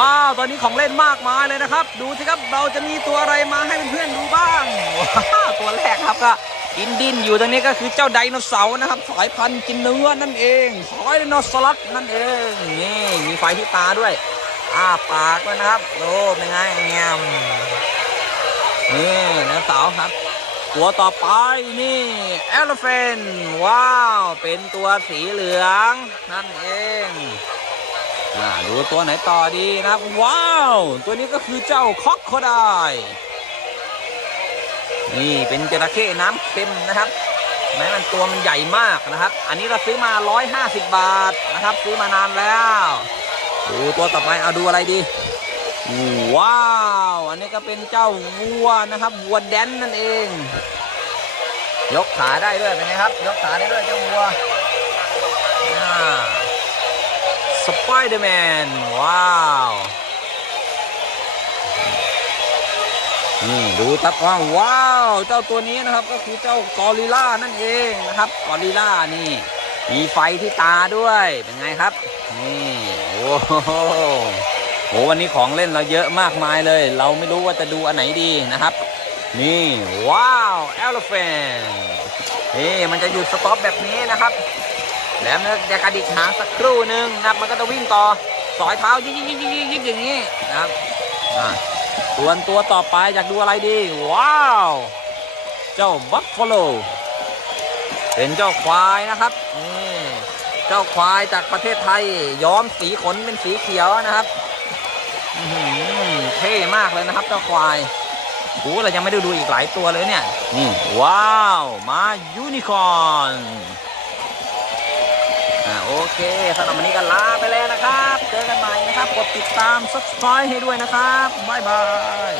ว้าวตอนนี้ของเล่นมากมายเลยนะครับ ดูสิครับเราจะมีตัวอะไรมาให้เพื่อนๆดูบ้างว้าวตัวแรกครับก็ดินดินอยู่ตรงนี้ก็คือเจ้าไดโนเสาร์นะครับสายพันธุ์กินเนื้อนั่นเองสายไดโนสาร์นั่นเองนี่มีไฟที่ตาด้วยอ้าปากด้วยนะครับโอ้เป็นไงแงมนี่ไดโนเสาร์ครับตัวต่อไปนี่เอลเฟนว้าว เป็นตัวสีเหลือง นั่นเอง อ่าดูตัวไหนต่อดีนะครับ ว้าว ตัวนี้ก็คือเจ้าคอกโคไดนี่เป็นจระเข้น้ำเค็มนะครับแม้มันตัวมันใหญ่มากนะครับ อันนี้เราซื้อมา 150 บาทนะครับ ซื้อมานานแล้วดูตัวต่อไปเอาดูอะไรดีว้าว อันนี้ก็เป็นเจ้าวัวนะครับวัวแดนนั่นเอง ยกขาได้ด้วยเป็นไงครับ ยกขาได้ด้วยเจ้าวัวส ไปเดอร์แมน ว้าวนี่ดูตับว่าว้าว เจ้าตัวนี้นะครับก็คือเจ้ากอริล่านั่นเองนะครับ กอริลล่านี่ มีไฟที่ตาด้วย เป็นไงครับ นี่โอ้โหโหวันนี้ของเล่นเราเยอะมากมายเลย เราไม่รู้ว่าจะดูอันไหนดีนะครับ นี่ว้าวเอลเฟนนี่มันจะหยุดสต็อปแบบนี้นะครับ แล้วมันจะกระดิกหางสักครู่หนึ่งนะครับมันก็จะวิ่งต่อสอยเท้ายิกยิกยิกยิกยิกยิกอย่างนี้นะครับส่วนตัวต่อไปอยากดูอะไรดี ว้าว เจ้าบัฟฟาโลเป็นเจ้าควายนะครับนี่เจ้าควายจากประเทศไทยย้อมสีขนเป็นสีเขียวนะครับเท่มากเลยนะครับ เจ้าควายโอ้เรายังไม่ได้ดูอีกหลายตัวเลยเนี่ย นี่ ว้าว มายูนิคอร์น โอเคสำหรับวันนี้ก็ลาไปแล้วนะครับ เจอกันใหม่นะครับ กดติดตาม subscribe ให้ด้วยนะครับ บ๊ายบาย